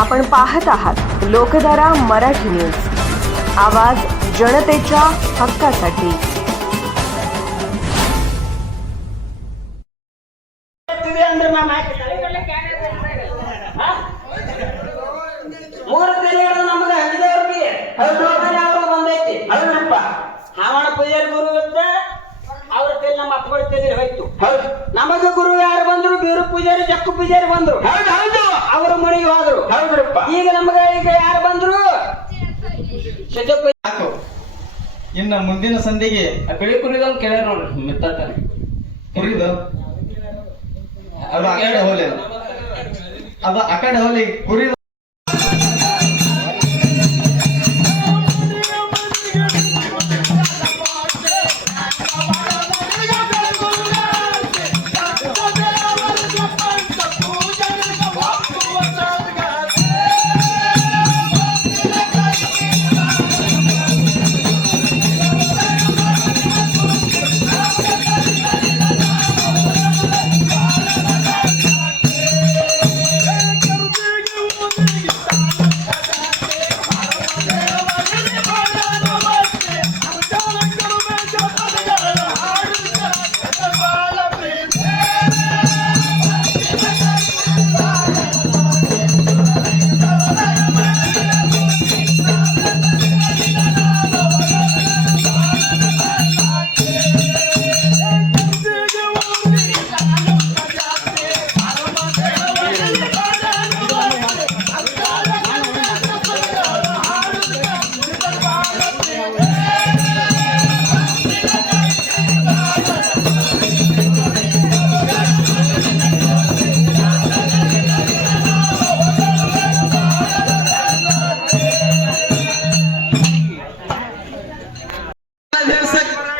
आपण पाहत आहात लोकधारा मराठी न्यूज, आवाज जनतेच्या हक्कासाठी. ನಮ್ಗೆ ಹಂಗಿದವ್ರಿಗೆ ಅವ್ರು ಬಂದೈತಿ ಹೌದಪ್ಪ. ಹಾವಣ ಪೂಜಾರಿ ಗುರು ಇತ್ತ ಅವ್ರ ಕೈ ನಮ್ಮ ಅಪ್ಪಗಳ ಕೈಲಿ ಹೋಯ್ತು. ನಮಗ ಗುರು ಯಾರು ಬಂದ್ರು? ಬೀರು ಪೂಜಾರಿ, ಜಕ್ಕು ಪೂಜಾರಿ ಬಂದ್ರು. ಅವ್ರ ಮನೆಗೆ ಹೋದ್ರು. ಹೌದ್ರಪ್ಪ. ಈಗ ನಮಗ ಈಗ ಯಾರು ಬಂದ್ರು? ಇನ್ನ ಮುಂದಿನ ಸಂಧಿಗೆ ಬಿಳಿ ಕುರಿದೊಂದು ಕೇಳ್ಯಾರ ನೋಡ್ರಿ ಮಿತ್ತಾನೆ ಕುರಿದು ಅದು ಆ ಕಡೆ ಹೋಲಿ, ಅದು ಆ ಕಡೆ ಹೋಲಿ ಕುರಿದು.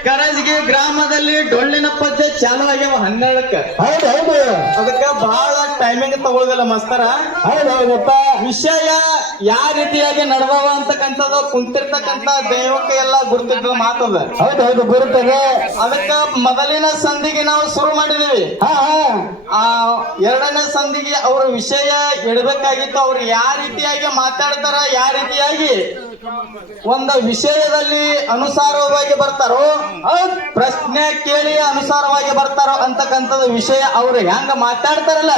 ಕರಜಗಿ ಗ್ರಾಮದಲ್ಲಿ ಡೊಳ್ಳಿನ ಪದ್ಯ ಚಾಲು ಆಗ್ಯಾವ 12ಕ್ಕೆ. ಹೌದು ಅದಕ್ಕ ಬಹಳ ಟೈಮಿಂಗ್ ತಗೊಳ್ದಲ್ಲ ಮಾಸ್ತರ. ಹೌದಪ್ಪ. ವಿಷಯ ಯಾವ ರೀತಿಯಾಗಿ ನಡೆದವ ಅಂತಕ್ಕಂಥದ್ದು ಕುಂತಿರ್ತಕ್ಕಂಥ ದೈವಕ್ಕೆ ಎಲ್ಲ ಗುರುತಿದ್ದ ಮಾತದ. ಹೌದು ಬರುತ್ತದೆ. ಅದಕ್ಕ ಮೊದಲಿನ ಸಂಧಿಗೆ ನಾವು ಶುರು ಮಾಡಿದೀವಿ. ಆ ಎರಡನೇ ಸಂಧಿಗೆ ಅವ್ರ ವಿಷಯ ಇಡಬೇಕಾಗಿತ್ತು. ಅವ್ರು ಯಾವ ರೀತಿಯಾಗಿ ಮಾತಾಡ್ತಾರ, ಯಾವ ರೀತಿಯಾಗಿ ಒಂದು ವಿಷಯದಲ್ಲಿ ಅನುಸಾರವಾಗಿ ಬರ್ತಾರೋ, ಪ್ರಶ್ನೆ ಕೇಳಿ ಅನುಸಾರವಾಗಿ ಬರ್ತಾರೋ ಅಂತಕ್ಕಂಥದ್ದು ವಿಷಯ ಅವ್ರು ಹೆಂಗ ಮಾತಾಡ್ತಾರಲ್ಲ,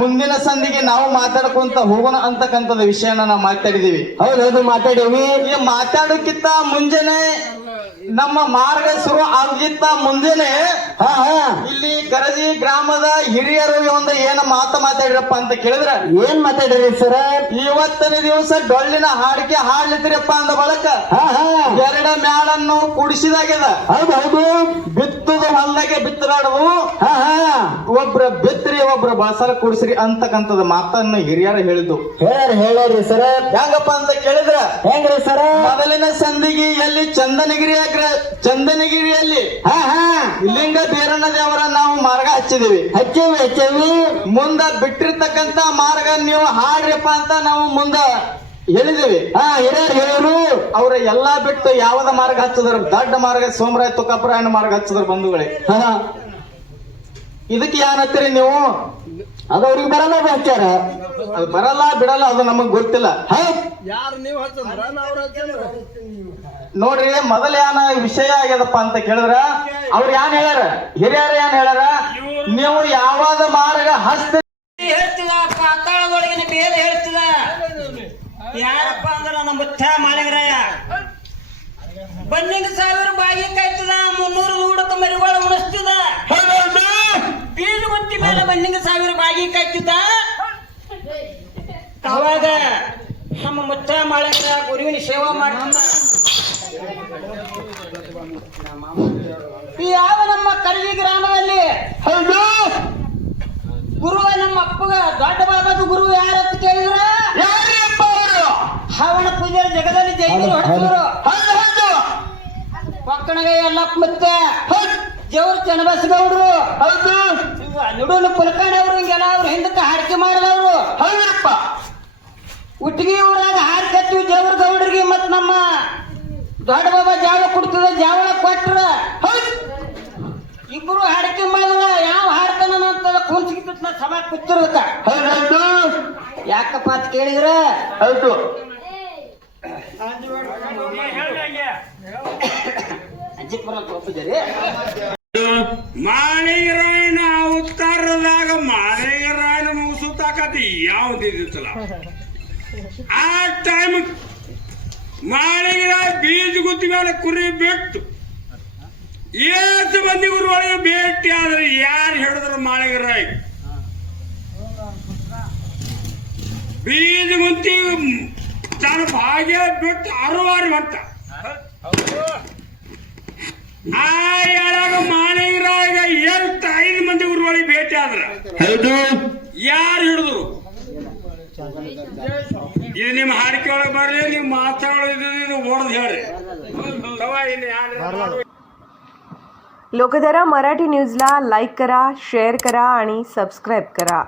ಮುಂದಿನ ಸಂಧಿಗೆ ನಾವು ಮಾತಾಡ್ಕೊಂತ ಹೋಗೋಣ ಅಂತಕ್ಕಂಥದ್ದು ವಿಷಯನ ನಾವು ಮಾತಾಡಿದೀವಿ. ಹೌದು ಮಾತಾಡೀವಿ. ಈ ಮಾತಾಡೋಕ್ಕಿಂತ ಮುಂಜಾನೆ ನಮ್ಮ ಮಾರ್ಗ ಶುರು ಆಗಿತ್ತ ಮುಂಜಾನೆ ಇಲ್ಲಿ ಕರಜಿ ಗ್ರಾಮದ ಹಿರಿಯರು ಒಂದು ಏನ ಮಾತಾಡಿರಪ್ಪ ಅಂತ ಕೇಳಿದ್ರ, ಏನ್ ಮಾತಾಡಿರಿ ಸರ? ಇವತ್ತನೇ ದಿವಸ ಡೊಳ್ಳಿನ ಹಾಡಿಕೆ ಹಾಡ್ಲಿತ್ರಿಯಪ್ಪ ಅಂದ ಬಳಕ ಎರಡ ಮ್ಯಾಳನ್ನು ಕುಡಿಸಿದಾಗ್ಯದ. ಹೌದು ಬಿತ್ತದ ಹೊಲ್ದಾಗೆ ಬಿತ್ತಲಾಡವು, ಒಬ್ರ ಬಿತ್ರಿ ಒಬ್ರ ಬಾಸಲ ಕುಡಿಸ್ರಿ ಅಂತಕ್ಕಂಥದ್ದು ಮಾತನ್ನ ಹಿರಿಯರು ಹೇಳಿದ್ದು. ಹೇಳ್ರಿ ಸರ. ಹೆಂಗಪ್ಪ ಅಂತ ಕೇಳಿದ್ರ, ಹೆಂಗ್ರಿ ಸರ? ಮೊದಲಿನ ಸಂಧಿಗೆ ಎಲ್ಲಿ ಚಂದನಗಿರಿಯಲ್ಲಿ ಲಿಂಗ ಬೀರಣ್ಣ ದೇವರ ನಾವು ಮಾರ್ಗ ಹಚ್ಚಿದೀವಿ. ಮುಂದ ಬಿಟ್ಟಿರ್ತಕ್ಕಂತ ಮಾರ್ಗ ನೀವು ಹಾಡ್ರಿಪ್ಪ ಅಂತ ನಾವು ಮುಂದ ಹೇಳಿದೀವಿ. ಹಿರಿಯರು ಅವ್ರ ಎಲ್ಲಾ ಬಿಟ್ಟು ಯಾವ್ದ ಮಾರ್ಗ ಹಚ್ಚದ್ರ? ದೊಡ್ಡ ಮಾರ್ಗ ಸೋಮರಾಯ ತುಕಾಪುರಾಯಣ ಮಾರ್ಗ ಹಚ್ಚದ್ರ ಬಂಧುಗಳೇ. ಇದಕ್ಕೆ ಏನತ್ತೀರಿ ನೀವು? ಅದು ಅವ್ರಿಗೆ ಬರಲ್ಲ ಹಚ್ಚಾರ. ಅದು ಬರಲ್ಲ ಬಿಡಲ್ಲ ಅದು ನಮಗ್ ಗೊತ್ತಿಲ್ಲ. ನೋಡ್ರಿ, ಮೊದಲ ಏನ ವಿಷಯ ಆಗ್ಯದಪ್ಪ ಅಂತ ಕೇಳಿದ್ರ ಅವ್ರು ಏನ್ ಹೇಳ್ಯಾರ, ಹಿರಿಯರು ಏನ್ ಹೇಳ್ಯಾರ, ನೀವು ಯಾವಾಗ ಮಾರ್ಗ ಹಸ್ತ ಹೇಳ್ತಿದ ಪಾತಾಳದೊಳಗಿನ ಬೇರೆ ಹೇಳ್ತಿದ. ಯಾರಪ್ಪ ಅಂದ್ರ ನಮ್ಮ ಮುತ್ತ ಮಾಲಿಂಗರಾಯ ಬನ್ನಿಂಗ 1000 ಬಾಗಿ ಕಾಯ್ತದ, 300 ಊಡಕ ಮರಿವಾಳ ಉಣಿಸ್ತದ. ಬೀಜ ಗೊತ್ತಿ ಮೇಲೆ ಬನ್ನಿಂಗ 1000 ಬಾಗಿ ಕಾಯ್ತಿದ್ದ. ಅವಾಗ ನಮ್ಮ ಮುತ್ತ ಮಾಲಿಂಗರಾಯ ಗುರುವಿನ ಸೇವಾ ಮಾಡ್ತಿದ್ದ. ಯಾವ ನಮ್ಮ ಕರಗಿ ಗ್ರಾಮದಲ್ಲಿ ಗುರು ನಮ್ಮ ಅಪ್ಪಗ ದೊಡ್ಡ ಬಾಬಾದ ಗುರು ಯಾರಂತ ಕೇಳಿದ್ರ ಹಾವಣ ಪೂಜಾರಿ ಜಗದಲ್ಲಿ ಜೈನರು ಹೊಡೆದ್ರು. ಪಕ್ಕಣಗ ಎಲ್ಲಪ್ಪ ಮತ್ತೆ ಜವ್ರು ಚನ್ನಬಸಗೌಡ್ರು, ನುಡೂನು ಕುಲಕರ್ಣಿ ಅವರು, ಹಿಂಗೆಲ್ಲ ಅವ್ರು ಹಿಂದಕ್ಕೆ ಹಾಡಿಕೆ ಮಾಡಿದವರು. ಉಟ್ಟಿಗೆ ಊರಾಗ ಹಾಡಿ ಕತ್ತೀವಿ ದೇವ್ರ ಗೌಡ್ರಿಗೆ. ಮತ್ ನಮ್ಮ ದೊಡ್ಡ ಬಾಬಾ ಜಾವ ಕೊಡ್ತದ, ಜಾವಳ ಕೊಟ್ರ ಇಬ್ರು ಹಾಡಿಕೆ ಮಾಡಿದ್ರ ಯಾವ ಹಾಡ್ತಾನ ಅಂತ ಕುಂಚಿಗಿತ್ತ ಸಭಾ ಕೂತಿರ್ಬೇಕ. ಯಾಕಪ್ಪ ಅಂತ ಕೇಳಿದ್ರ ಹೌದು ಅಜ್ಜಿಕ್ ಬರಲ್ಲ ಪೂಜಾರಿ. ಮಾಳಿಗರಾಯನ ಅವತಾರದಾಗ ಮಾಳಿಗರಾಯನ ಮುಗಿಸು ತಾಕತಿ ಯಾವ್ದಿತ್ತಲ್ಲ ಆ ಟೈಮ್ ಮಾಳಿಗರಾಯ ಬೀಜ ಗುದ್ದಿ ಮೇಲೆ ಕುರಿ ಬಿಟ್ಟು ಎಷ್ಟು ಮಂದಿ ಗುರುಗಳಿಗೆ ಭೇಟಿ ಆದ್ರೆ ಯಾರು ಹೇಳಿದ್ರು ಮಾಳಿಗರಾಯ ಬೀಜ ಗುಂತಿ ತನ್ನ ಭಾಗ್ಯ ಬಿಟ್ಟು ಅರುವಾರಿ ಅಂತ ಆ ಹೇಳಾಗ ಮಾಳಿಗರಾಯ ಎಷ್ಟು 5 ಮಂದಿ ಗುರುಗಳಿಗೆ ಭೇಟಿ ಆದ್ರ ಹೌದು ಯಾರು ಹಿಡಿದ್ರು ಇದು ನಿಮ್ಮ ಹಾಡಿಕೆ ಒಳಗೆ ಬರ್ರಿ ನೀವು ಮಾತಾಡೋದು ಓಡದ್ ಹೇಳ್ರಿ लोकधारा मराठी न्यूजला लाईक करा, शेअर करा आणि सबस्क्राईब करा.